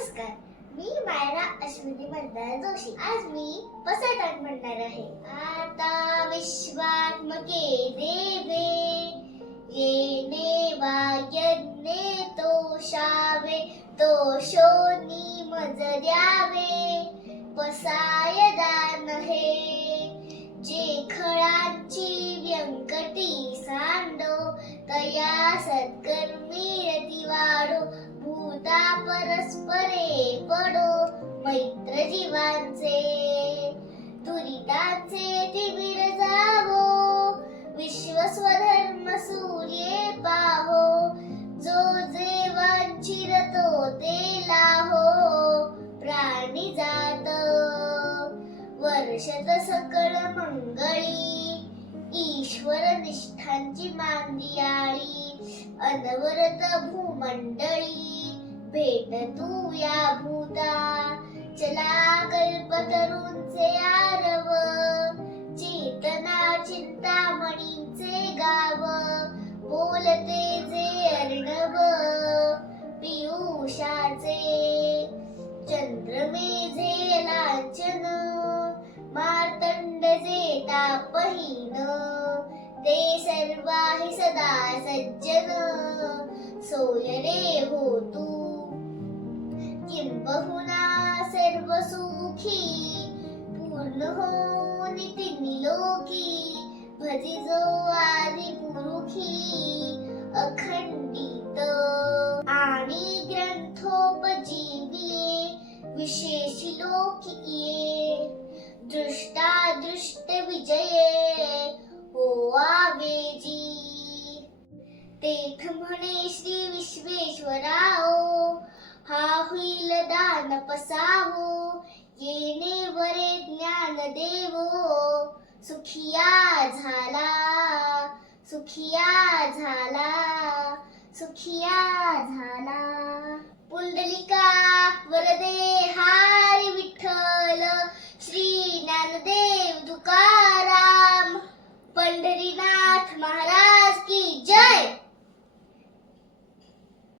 नमस्कार मी मायरा अश्विनी मंदार जोशी. आज मी पसरतात म्हणणार आहे. आता विश्वात्मके देवे येणे वायज्ञे तोषावे तोषोनी मज द्यावे पसायदान हे जे खळांची व्यंकटी सांडो तया सत्कर्मी परस्परे पडो मैत्र जीवांचे दुरितांचे तिमिर जावो. विश्व स्वधर्म सूर्ये पाहो. जो जे वांछिरतो ते लाहो. प्राणी जात. वर्षत सकळ मंगळी. ईश्वर निष्ठांची मांदियाळी. अनवरत भूमंडळी. भेट तू या भूता. चला कल्पतरूंचे आरव. चेतना चिंतामणींचे गाव. बोलते जे अर्णव. पियुषाचे. चंद्रमेझे लांछन मार्तंड जे तापहीन. ते सर्वाही सदा सज्जन. सोय रे हो तू. बहुना सर्व सुखी पूर्ण हो लोकी भजी जो आदि पुरुखी अखंडित आणि ग्रंथोपजीवी विशेष लोकिये दृष्टा दृष्ट विजये हो आवेजी. तेथ म्हणे श्री विश्वेश्वराओ हा होईल दान पसावो येणे वरे ज्ञान देवो. सुखिया झाला सुखिया झाला सुखिया झाला. पुंडलिका वरदे हार विठ्ठल श्री ज्ञानदेव तुकाराम. पंढरीनाथ महाराज